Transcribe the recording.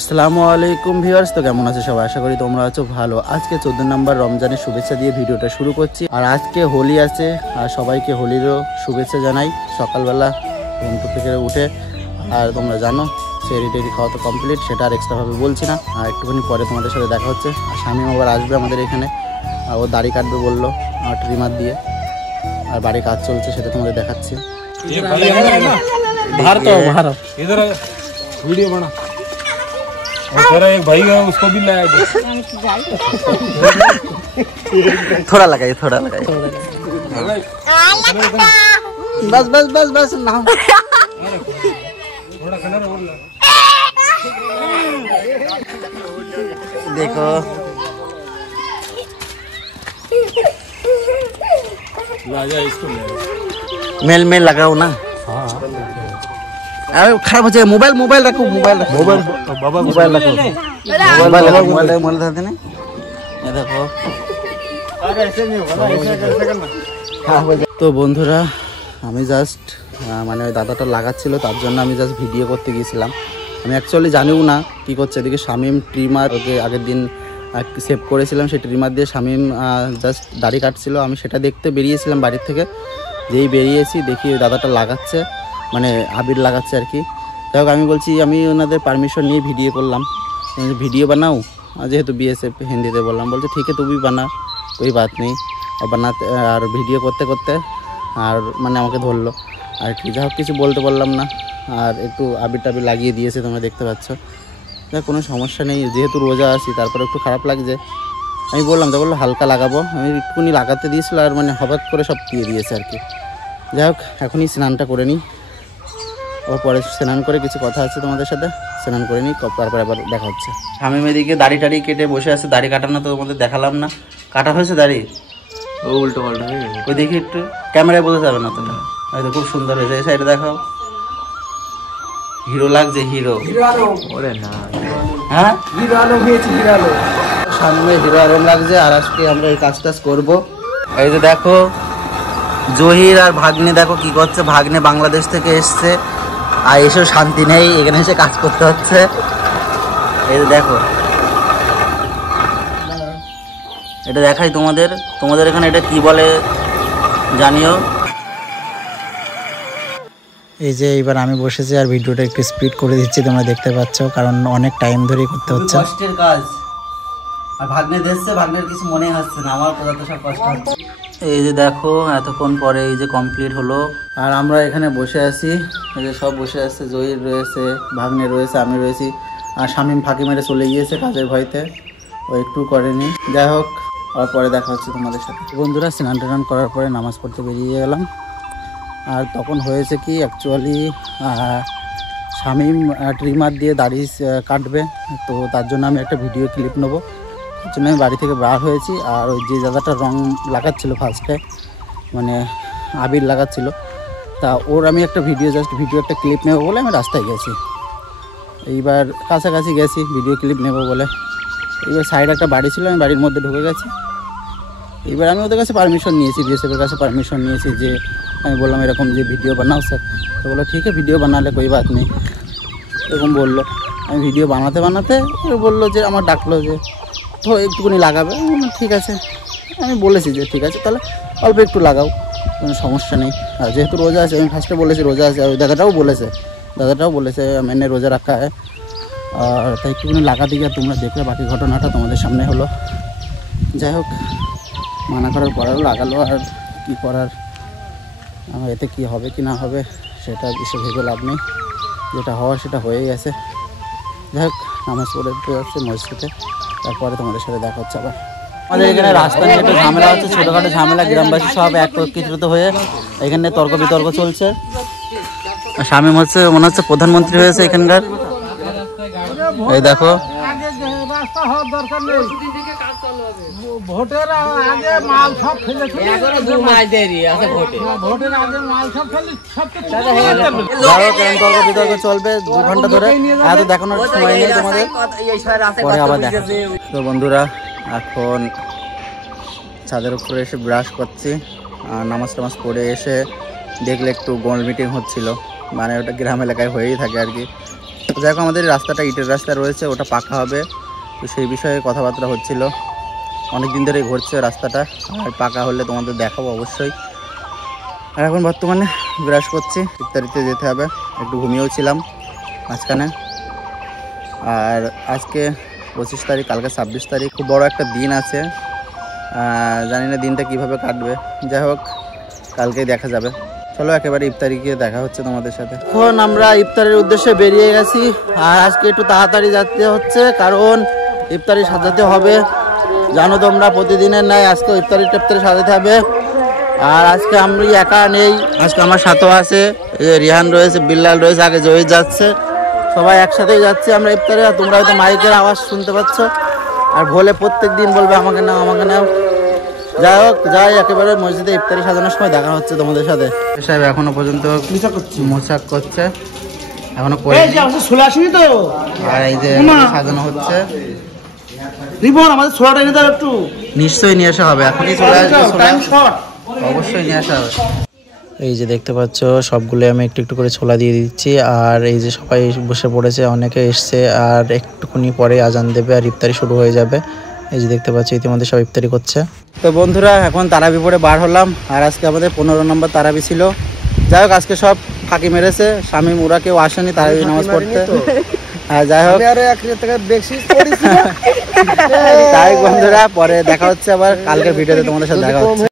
আসসালামু আলাইকুম ভিউয়ার্স, তো কেমন আছো সবাই? আশা করি তোমরা আছো ভালো। আজকে 14 নম্বর রমজানের শুভেচ্ছা দিয়ে ভিডিওটা শুরু করছি। আর আজকে হোলি আছে, আর সবাইকে হোলিরও শুভেচ্ছা জানাই। সকালবেলা ঘুম থেকে উঠে, আর তোমরা জানো সেরি টেরি খাওয়া তো কমপ্লিট, সেটা আর এক্সট্রাভাবে বলছি না। আর একটুখানি পরে তোমাদের সাথে দেখা হচ্ছে। আর শামীম আবার আসবে আমাদের এখানে, ও দাড়ি কাটবে বললো ট্রিমার দিয়ে, আর বাড়ির কাজ চলছে, সেটা তোমাদের দেখাচ্ছি। वीडियो बना और तेरा एक भाई है उसको भी लाया दे। थोड़ा लगाइए बस बस बस बस ना थोड़ा कलर और ला। देखो लाजा इसको ले मेल में लगाओ ना। अरे खराब हो जाए। मोबाइल मोबाइल रखो, मोबाइल रखो, मोबाइल बाबा मोबाइल रखो, मोबाइल रखते ना। ये देखो अरे ऐसे नहीं होगा ना, ऐसे करना। তো বন্ধুরা, আমি জাস্ট মানে ওই দাদাটা লাগাচ্ছিল, তার জন্য আমি জাস্ট ভিডিও করতে গিয়েছিলাম। আমি অ্যাকচুয়ালি জানিও না কী করছে। এদিকে শামীম ট্রিমার, ওকে আগের দিন সেভ করেছিলাম, সেই ট্রিমার দিয়ে শামীম জাস্ট দাড়ি কাটছিল। আমি সেটা দেখতে বেরিয়েছিলাম বাড়ির থেকে। যেই বেরিয়েছি দেখি ওই দাদাটা লাগাচ্ছে, মানে আবির লাগাচ্ছে আর কি। যাই হোক, আমি বলছি আমি ওনাদের পারমিশন নিয়ে ভিডিও করলাম, ভিডিও বানাও, যেহেতু বিএসএফ হিন্দিতে বললাম। বলছে ঠিক আছে তুমি বানা, कोई बात नहीं। আর বানাতে আর ভিডিও করতে করতে আর মানে আমাকে ধরলো আর কি। যাই হোক, কিছু বলতে পারলাম না, আর একটু আবির টাবির লাগিয়ে দিয়েছে, তোমরা দেখতে পাচ্ছ। যাই কোনো সমস্যা নেই, যেহেতু রোজা আছি, তারপরে একটু খারাপ লাগছে। আমি বললাম, তো বললো হালকা লাগাবো। আমি একটুখানি লাগাতে দিয়েছিল, আর মানে হঠাৎ করে সব দিয়ে দিয়েছে আর কি। যাই হোক, এখনই স্নানটা করে নিই, আবার পরে স্নান করে কিছু কথা আছে তোমাদের সাথে, স্নান করে নিই, তারপরে আবার দেখা হচ্ছে। আমি এদিকে দাড়ি টাড়ি কেটে বসে আছে। দাড়ি কাটানো তো তোমাদের দেখালাম না, কাটা হয়েছে দাড়ি, ও উল্টো পাল্টা হয়ে গেছে। ওই দেখি একটু, ক্যামেরায় বোঝা যাবে না তোটা। হয়তো খুব সুন্দর হয়েছে। এই সাইডে দেখাও, হিরো লাগছে, হিরো। ওরে না, হ্যাঁ হিরো আলম হয়েছে, হিরো আলম সামনে হিরো আলম লাগছে। আর আজকে আমরা এই কাজ টাজ করবো। এই যে দেখো জহির আর ভাগ্নে দেখো কি করছে। ভাগ্নে বাংলাদেশ থেকে এসছে, আর এসেও শান্তি নেই, এখানে এসে কাজ করতে হচ্ছে। এই যে দেখো, এটা দেখাই তোমাদের, তোমাদের এখানে এটা কি বলে জানিও। এই যে এইবার আমি বসেছি, আর ভিডিওটা একটু স্পিড করে দিচ্ছি, তোমরা দেখতে পাচ্ছ, কারণ অনেক টাইম ধরে করতে হচ্ছে। কষ্টের কাজ। আর ভাগ্নে দেখছে, ভাগ্নের কিছু মনে হচ্ছে না, আমার কথা তো সব কষ্ট হচ্ছে। এই যে দেখো এতক্ষণ পরে এই যে কমপ্লিট হলো, আর আমরা এখানে বসে আছি। এই যে সব বসে আছে, জহির রয়েছে, ভাগ্নে রয়েছে, আমি রয়েছি। আর শামীম ফাঁকি মেরে চলে গিয়েছে কাজের ভয়তে, ও একটু করেনি। যাই হোক, আর পরে দেখা হচ্ছে তোমাদের সাথে। বন্ধুরা, স্নান টান করার পরে নামাজ পড়তে বেরিয়ে গেলাম। আর তখন হয়েছে কি, অ্যাকচুয়ালি শামীম ট্রিমার দিয়ে দাড়ি কাটবে, তো তার জন্য আমি একটা ভিডিও ক্লিপ নেবো, তার জন্য আমি বাড়ি থেকে বার হয়েছি। আর ওই যে দাদাটা রং লাগাচ্ছিল ফার্স্টে, মানে আবির লাগাচ্ছিল, তা ওর আমি একটা ভিডিও একটা ক্লিপ নেবো বলে আমি রাস্তায় গেছি। এইবার কাছাকাছি গেছি, ভিডিও ক্লিপ নেবো বলে। এইবার সাইডে একটা বাড়ি ছিল, আমি বাড়ির মধ্যে ঢুকে গেছি। এবার আমি ওদের কাছে পারমিশন নিয়েছি, বিএসএফের কাছে পারমিশন নিয়েছি, যে আমি বললাম এরকম যে ভিডিও বানাও স্যার। তো বললো ঠিক আছে, ভিডিও বানালে কোই বাত নেই, এরকম বললো। আমি ভিডিও বানাতে বানাতে বললো যে, আমার ডাকলো যে তো একটুখানি লাগাবে। ঠিক আছে, আমি বলেছি যে ঠিক আছে তাহলে অল্প একটু লাগাও, কোনো সমস্যা নেই। আর যেহেতু রোজা আছে, আমি ফার্স্টে বলেছি রোজা আছে, আর দাদাটাও বলেছে মেনে রোজা রাখা হয়। আর তাই একটুখানি লাগাতে গিয়ে তোমরা দেখলে বাকি ঘটনাটা তোমাদের সামনে হলো। যাই হোক, মানা করার পরেও লাগালো, আর কী করার, এতে কি হবে কি না হবে সেটা বিষয় ভেবে লাভ নেই, যেটা হওয়ার সেটা হয়েই গেছে। যাই হোক, নামাজ পড়ে যাচ্ছে মসজিদে, তারপরে তোমাদের সাথে দেখা হচ্ছে আবার। আমাদের এখানে রাস্তা নিয়ে একটু ঝামেলা হচ্ছে, ছোটোখাটো ঝামেলা, গ্রামবাসী সব একত্রিত হয়ে এখানে তর্ক বিতর্ক চলছে। শামীম হচ্ছে মনে হচ্ছে প্রধানমন্ত্রী হয়েছে এখানকার। এই দেখো, রাস্তা হওয়ার দরকার নেই, ভোটের আগে মাল সব ফেলে ভোটের আগে মাল সব ফেলে সব তর্ক বিতর্ক চলবে 2 ঘন্টা ধরে, এত দেখানোর সময় নেই তোমাদের, পরে আবার দেখা। তো বন্ধুরা, এখন ছাদের উপরে এসে ব্রাশ করছি, নামাজ টামাজ পড়ে এসে দেখলে একটু গোল মিটিং হচ্ছিল, মানে ওটা গ্রাম এলাকায় হয়েই থাকে আর কি। যাই হোক আমাদের রাস্তাটা ইটের রাস্তা রয়েছে, ওটা পাকা হবে, তো সেই বিষয়ে কথাবার্তা হচ্ছিল। অনেক দিন ধরেই ঘুরছে রাস্তাটা, আর পাকা হলে তোমাদের দেখাবো অবশ্যই। আর এখন বর্তমানে ব্রাশ করছি, ইফতারিতে যেতে হবে, একটু ঘুমিয়েও ছিলাম মাঝখানে। আর আজকে 25 তারিখ, কালকে 26 তারিখ, খুব বড় একটা দিন আছে। জানি না দিনটা কিভাবে কাটবে, যাই হোক কালকেই দেখা যাবে। চলো একেবারে ইফতারি গিয়ে দেখা হচ্ছে তোমাদের সাথে। এখন আমরা ইফতারের উদ্দেশ্যে বেরিয়ে গেছি, আর আজকে একটু তাড়াতাড়ি যেতে হচ্ছে কারণ ইফতারি সাজাতে হবে। জানো তোমরা প্রতিদিনের ন্যায় আজকে ইফতারি সাজাতে হবে। আর আজকে আমি একা নেই, আজকে আমার সাথেও আছে, রিহান রয়েছে, বিল্লাল রয়েছে, আগে জয়ী যাচ্ছে, সবাই একসাথেই যাচ্ছি আমরা ইফতারে। আর তোমরা হয়তো মাইকের আওয়াজ শুনতে পাচ্ছ, আর ভোলে প্রত্যেক দিন বলবে আমাকে নাও আমাকে নাও। যাই হোক যাই, একেবারে মসজিদে ইফতারি সাজানোর সময় দেখা হচ্ছে তোমাদের সাথে। সাহেব এখনো পর্যন্ত মোশাক করছে, এখনো করে চলে আসেনি তো। আর এই যে সাজানো হচ্ছে, নিশ্চয়ই নিয়ে আসা হবে, এখনই চলে আসবে, অবশ্যই নিয়ে আসা হবে। এই যে দেখতে পাচ্ছ সবগুলো আমি একটু একটু করে ছোলা দিয়ে দিচ্ছি। আর এই যে সবাই বসে পড়েছে, অনেকে এসছে, আর একটুখানি পরে আজান দেবে আর ইফতারি শুরু হয়ে যাবে। এই যে দেখতে পাচ্ছি ইতিমধ্যে সব ইফতারি করছে। তো বন্ধুরা এখন তারাবি পড়ে বার হলাম, আর আজকে আমাদের 15 নম্বর তারাবি ছিল। যাই হোক আজকে সব ফাঁকি মেরেছে, স্বামী মুরা কেউ আসেনি তারাবি নামাজ পড়তে। আর যাই হোক তাই বন্ধুরা পরে দেখা হচ্ছে আবার কালকের ভিডিওতে তোমাদের সাথে দেখা হচ্ছে।